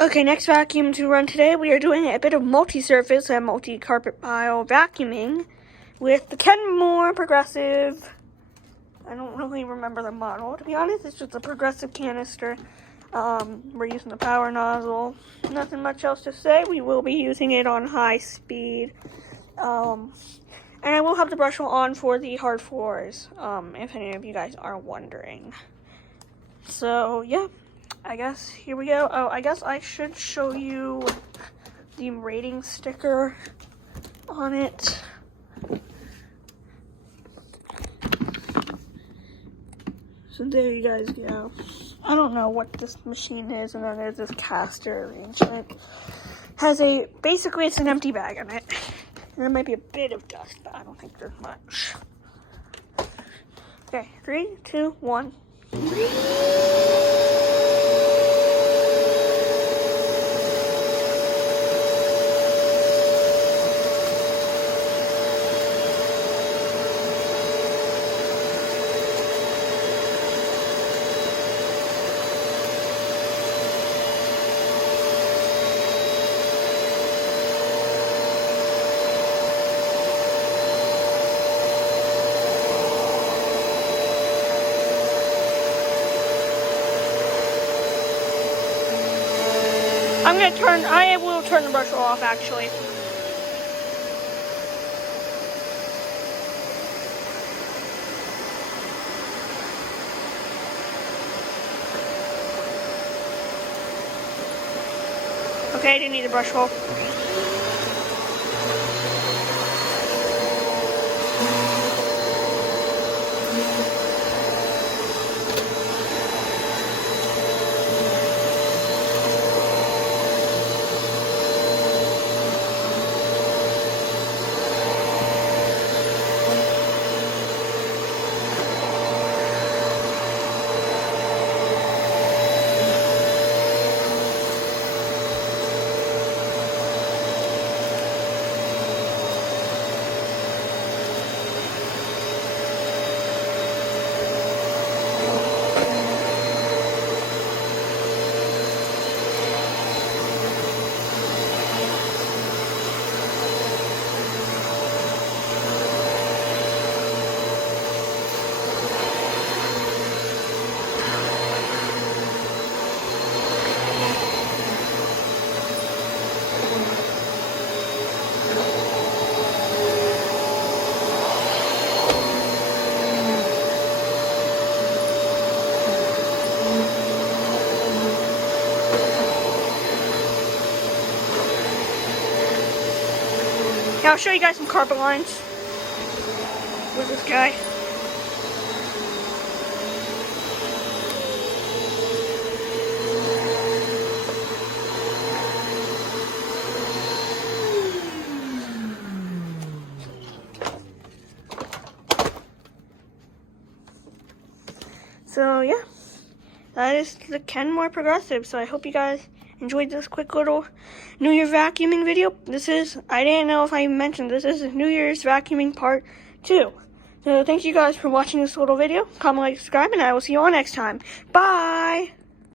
Okay, next vacuum to run today, we are doing a bit of multi-surface and multi-carpet pile vacuuming with the Kenmore Progressive. I don't really remember the model, to be honest. It's just a Progressive canister. We're using the power nozzle. Nothing much else to say. We will be using it on high speed. And I will have the brush on for the hard floors, if any of you guys are wondering. So, yeah. I guess here we go. Oh, I guess I should show you the rating sticker on it. So there you guys go. I don't know what this machine is, and then there's this caster arrangement. Basically it's an empty bag on it. And there might be a bit of dust, but I don't think there's much. Okay, 3, 2, 1. I will turn the brush off actually. Okay, I didn't need the brush off. Now I'll show you guys some carpet lines with this guy. So yeah, that is the Kenmore Progressive. So I hope you guys enjoyed this quick little New Year vacuuming video. I didn't know if I mentioned, this is New Year's vacuuming part 2. So thanks you guys for watching this little video. Comment, like, subscribe, and I will see you all next time. Bye!